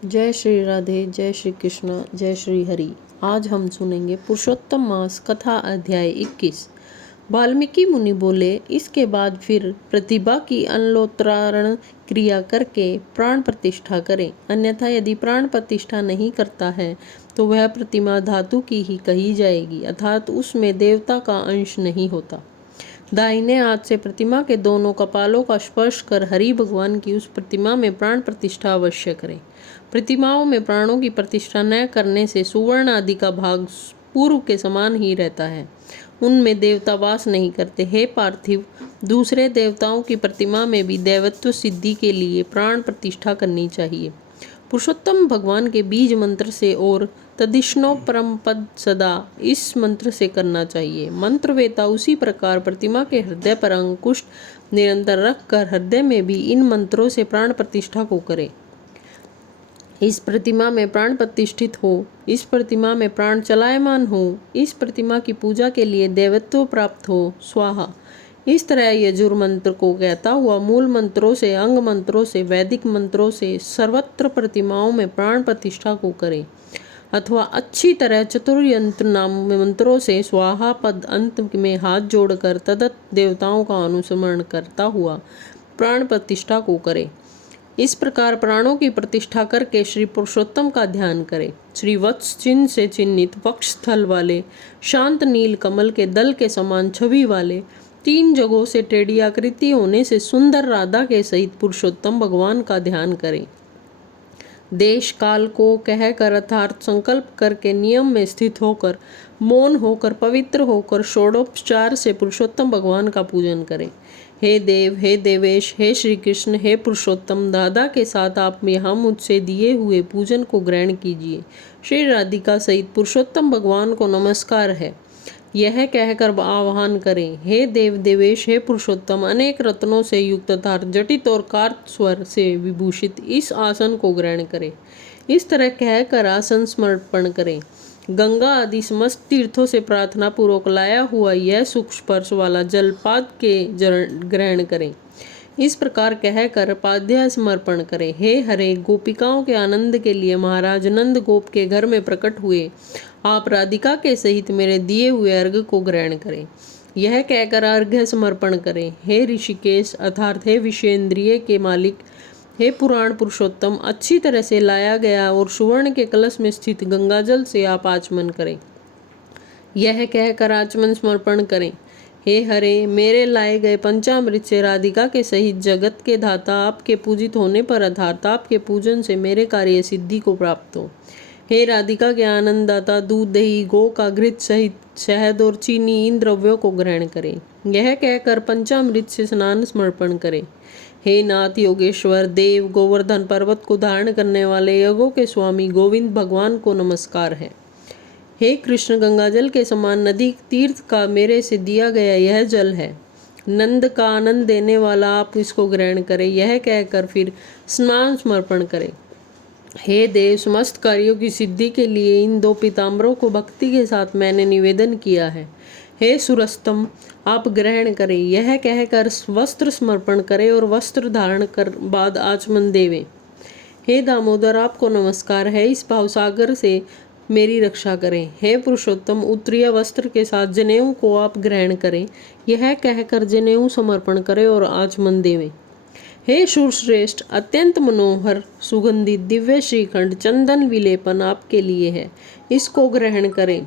जय श्री राधे, जय श्री कृष्ण, जय श्री हरि। आज हम सुनेंगे पुरुषोत्तम मास कथा अध्याय 21। वाल्मीकि मुनि बोले, इसके बाद फिर प्रतिभा की अनलोत्रारण क्रिया करके प्राण प्रतिष्ठा करें, अन्यथा यदि प्राण प्रतिष्ठा नहीं करता है तो वह प्रतिमा धातु की ही कही जाएगी, अर्थात उसमें देवता का अंश नहीं होता। दाहिने हाथ से प्रतिमा के दोनों कपालों का स्पर्श कर हरि भगवान की उस प्रतिमा में प्राण प्रतिष्ठा अवश्य करें। प्रतिमाओं में प्राणों की प्रतिष्ठा न करने से सुवर्ण आदि का भाग पूर्व के समान ही रहता है, उनमें देवता वास नहीं करते। हे पार्थिव, दूसरे देवताओं की प्रतिमा में भी देवत्व सिद्धि के लिए प्राण प्रतिष्ठा करनी चाहिए। पुरुषोत्तम भगवान के बीज मंत्र से और तदिष्णो परम पद सदा इस मंत्र से करना चाहिए। मंत्रवेता उसी प्रकार प्रतिमा के हृदय पर अंकुश निरंतर रखकर हृदय में भी इन मंत्रों से प्राण प्रतिष्ठा को करे। इस प्रतिमा में प्राण प्रतिष्ठित हो, इस प्रतिमा में प्राण चलायमान हो, इस प्रतिमा की पूजा के लिए देवत्व प्राप्त हो, स्वाहा। इस तरह यजुर मंत्र को कहता हुआ मूल मंत्रों से, अंग मंत्रों से, वैदिक मंत्रों से सर्वत्र प्रतिमाओं में प्राण प्रतिष्ठा को करे, अथवा अच्छी तरह चतुर्यंत्र नाम मंत्रों से स्वाहा पद अंत में हाथ जोड़कर तदत् देवताओं का अनुस्मरण करता हुआ प्राण प्रतिष्ठा को करे। इस प्रकार प्राणों की प्रतिष्ठा करके श्री पुरुषोत्तम का ध्यान करें। श्री वत्स चिन्ह से चिन्हित वक्ष स्थल वाले, शांत नील कमल के दल के समान छवि वाले, 3 जगहों से टेढ़ी आकृति होने से सुंदर राधा के सहित पुरुषोत्तम भगवान का ध्यान करें। देश काल को कहकर अर्थात संकल्प करके नियम में स्थित होकर, मौन होकर, पवित्र होकर षोडोपचार से पुरुषोत्तम भगवान का पूजन करें। हे देव, हे देवेश, हे श्री कृष्ण, हे पुरुषोत्तम, दादा के साथ आप यहाँ मुझसे दिए हुए पूजन को ग्रहण कीजिए। श्री राधिका सहित पुरुषोत्तम भगवान को नमस्कार है, यह कहकर आह्वान करें। हे देव देवेश, हे पुरुषोत्तम, अनेक रत्नों से युक्त तथा जटित और कार्त स्वर से विभूषित इस आसन को ग्रहण करें। इस तरह कहकर आसन समर्पण करें। गंगा आदि समस्त तीर्थों से प्रार्थना पूर्वक लाया हुआ यह सुख स्पर्श वाला जलपाद के ग्रहण करें। इस प्रकार कहकर पाद्य समर्पण करें। हे हरे, गोपिकाओं के आनंद के लिए महाराज नंद गोप के घर में प्रकट हुए आप राधिका के सहित मेरे दिए हुए अर्घ्य को ग्रहण करें। यह कहकर अर्घ्य समर्पण करें। हे ऋषिकेश अर्थात हे विषेंद्रिय के मालिक, हे पुराण पुरुषोत्तम, अच्छी तरह से लाया गया और सुवर्ण के कलश में स्थित गंगाजल से आप आचमन करें। यह कहकर आचमन समर्पण करें। हे हरे, मेरे लाए गए पंचामृत से राधिका के सहित जगत के धाता आपके पूजित होने पर अर्थात आपके पूजन से मेरे कार्य सिद्धि को प्राप्त हो। हे राधिका के आनंददाता, दूध, दही, गो का घृत सहित शहद और चीनी इन द्रव्यों को ग्रहण करें। यह कहकर पंचामृत से स्नान समर्पण करें। हे नाथ योगेश्वर, देव, गोवर्धन पर्वत को धारण करने वाले यज्ञों के स्वामी गोविंद भगवान को नमस्कार है। हे कृष्ण, गंगाजल के समान नदी तीर्थ का मेरे से दिया गया यह जल है, नंद का आनंद देने वाला, आप इसको ग्रहण करें। यह कहकर फिर स्नान समर्पण करें। हे देव, समस्त कार्यों की सिद्धि के लिए इन 2 पीताम्बरों को भक्ति के साथ मैंने निवेदन किया है। हे सुरस्तम, आप ग्रहण करें। यह कहकर वस्त्र समर्पण करें और वस्त्र धारण कर बाद आचमन देवें। हे दामोदर, आपको नमस्कार है, इस भावसागर से मेरी रक्षा करें। हे पुरुषोत्तम, उत्तरीय वस्त्र के साथ जनेऊ को आप ग्रहण करें। यह कहकर जनेऊ समर्पण करें और आचमन देवें। हे शूरश्रेष्ठ, अत्यंत मनोहर सुगंधित दिव्य श्रीखंड चंदन विलेपन आपके लिए है, इसको ग्रहण करें।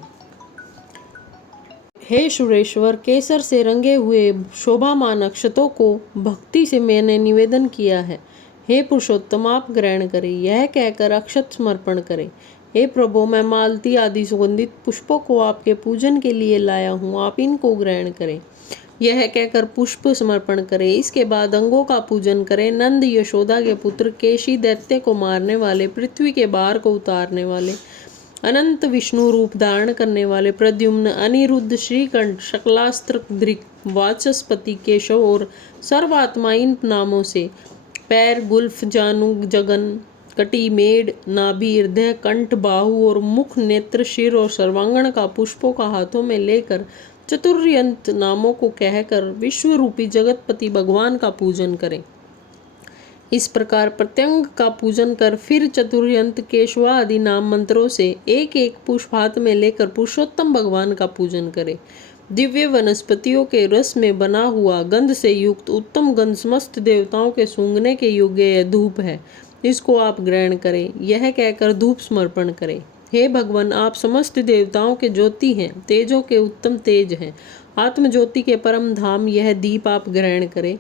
हे सुरेश्वर, केसर से रंगे हुए शोभामान अक्षतों को भक्ति से मैंने निवेदन किया है। हे पुरुषोत्तम, आप ग्रहण करें। यह कहकर अक्षत समर्पण करें। हे प्रभु, मैं मालती आदि सुगंधित पुष्पों को आपके पूजन के लिए लाया हूँ, आप इनको ग्रहण करें। यह कहकर पुष्प समर्पण करें। इसके बाद अंगों का पूजन करें। नंद यशोदा के पुत्र, केशी दैत्य को मारने वाले, पृथ्वी के भार को उतारने वाले, अनंत विष्णु रूप धारण करने वाले प्रद्युम्न, अनिरुद्ध, श्रीकंठ, शकलास्त्र, दृक्, वाचस्पति, केशव और सर्वात्मा इन नामों से पैर, गुल्फ, जानु, जगन, कटी, मेड, नाभि, हृदय, कंठ, बाहु और मुख, नेत्र, शिर और सर्वांगण का पुष्पों का हाथों में लेकर चतुर्यंत नामों को कहकर विश्व रूपी जगतपति भगवान का पूजन करें। इस प्रकार प्रत्यंग का पूजन कर फिर चतुर्यंत केशवा आदि नाम मंत्रों से एक एक पुष्प हाथ में लेकर पुरुषोत्तम भगवान का पूजन करें। दिव्य वनस्पतियों के रस में बना हुआ गंध से युक्त उत्तम गंध समस्त देवताओं के सूंघने के योग्य यह धूप है, इसको आप ग्रहण करें। यह कहकर धूप समर्पण करें। हे भगवान, आप समस्त देवताओं के ज्योति हैं, तेजों के उत्तम तेज हैं, आत्म ज्योति के परम धाम, यह दीप आप ग्रहण करें।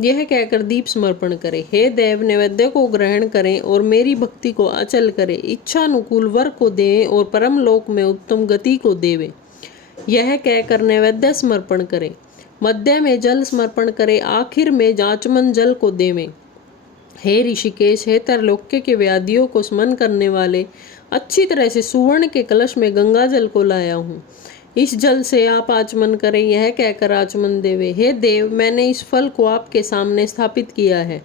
यह कहकर दीप समर्पण करें। हे देव, नैवेद्य को ग्रहण करें और मेरी भक्ति को अचल करें। इच्छा अनुकूल वर को दें और परम लोक में उत्तम गति को देवें। यह कहकर नैवेद्य समर्पण करें। मध्य में जल समर्पण करें, आखिर में आचमन जल को देवें। हे ऋषिकेश, हे त्रैलोक्य के व्याधियों को स्मरण करने वाले, अच्छी तरह से सुवर्ण के कलश में गंगा जल को लाया हूँ, इस जल से आप आचमन करें। यह कहकर आचमन देवे। हे देव, मैंने इस फल को आपके सामने स्थापित किया है,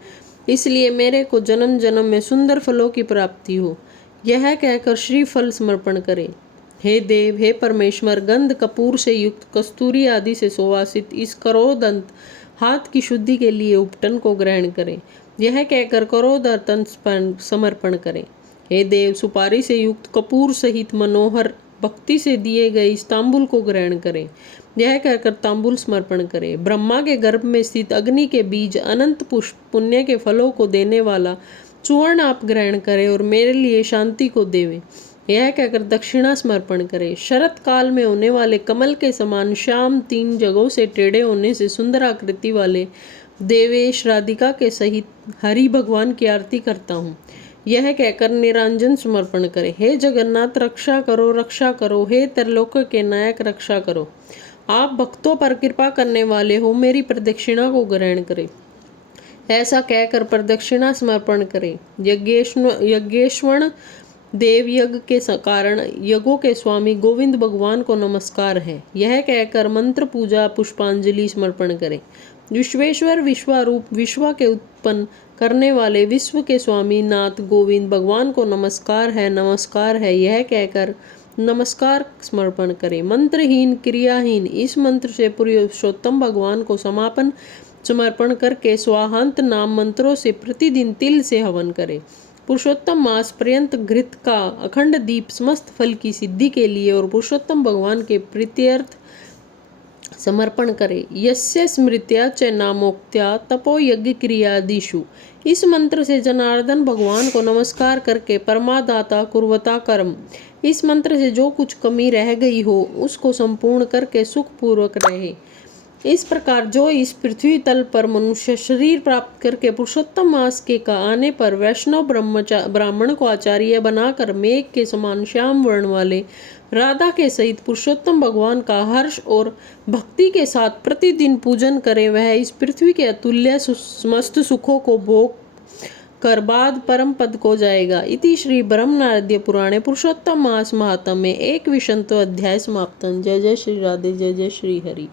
इसलिए मेरे को जन्म जन्म में सुंदर फलों की प्राप्ति हो। यह कहकर श्रीफल समर्पण करें। हे देव, हे परमेश्वर, गंध कपूर से युक्त कस्तूरी आदि से सुवासित इस करोदंत हाथ की शुद्धि के लिए उपटन को ग्रहण करें। यह कहकर करोदंत समर्पण करें। हे देव, सुपारी से युक्त कपूर सहित मनोहर भक्ति से दिए गए इस तांबुल को ग्रहण करें। यह कहकर तांबुल समर्पण करें। ब्रह्मा के गर्भ में स्थित अग्नि के बीज अनंत पुष्प पुण्य के फलों को देने वाला चूर्ण आप ग्रहण करें और मेरे लिए शांति को देवें। यह कहकर दक्षिणा समर्पण करें। शरत काल में होने वाले कमल के समान श्याम 3 जगहों से टेढ़े होने से सुंदर आकृति वाले देवेश राधिका के सहित हरि भगवान की आरती करता हूँ। यह कहकर निरांजन समर्पण करें। हे जगन्नाथ, रक्षा करो, रक्षा करो। हे त्रैलोक के नायक, रक्षा करो। आप भक्तों पर कृपा करने वाले हो, मेरी प्रदक्षिणा को ग्रहण करें। ऐसा कहकर प्रदक्षिणा समर्पण करें। यज्ञेश्वर देव यज्ञ के कारण यज्ञों के स्वामी गोविंद भगवान को नमस्कार है। यह कहकर मंत्र पूजा पुष्पांजलि समर्पण करें। विश्वेश्वर विश्वरूप विश्व के उत्पन्न करने वाले विश्व के स्वामी नाथ गोविंद भगवान को नमस्कार है, नमस्कार है। यह कहकर नमस्कार समर्पण करें। मंत्रहीन क्रियाहीन इस मंत्र से पुरुषोत्तम भगवान को समापन समर्पण करके स्वाहांत नाम मंत्रों से प्रतिदिन तिल से हवन करें। पुरुषोत्तम मास पर्यंत घृत का अखंड दीप समस्त फल की सिद्धि के लिए और पुरुषोत्तम भगवान के प्रीत्यर्थ समर्पण करें। यस्य स्मृत्या च नामोक्त्या तपो यज्ञ क्रियादिषु, इस मंत्र से जनार्दन भगवान को नमस्कार करके परमादाता कुर्वता कर्म, इस मंत्र से जो कुछ कमी रह गई हो उसको संपूर्ण करके सुखपूर्वक रहे। इस प्रकार जो इस पृथ्वी तल पर मनुष्य शरीर प्राप्त करके पुरुषोत्तम मास के का आने पर वैष्णव ब्राह्मण को आचार्य बनाकर मेघ के समान श्याम वर्ण वाले राधा के सहित पुरुषोत्तम भगवान का हर्ष और भक्ति के साथ प्रतिदिन पूजन करे, वह इस पृथ्वी के अतुल्य समस्त सुखों को भोग कर बाद परम पद को जाएगा। इति श्री ब्रह्मनारद्य पुराणे पुरुषोत्तम मास महात्म्य में 1 अध्याय समाप्तन। जय जय श्री राधे, जय जय श्री हरि।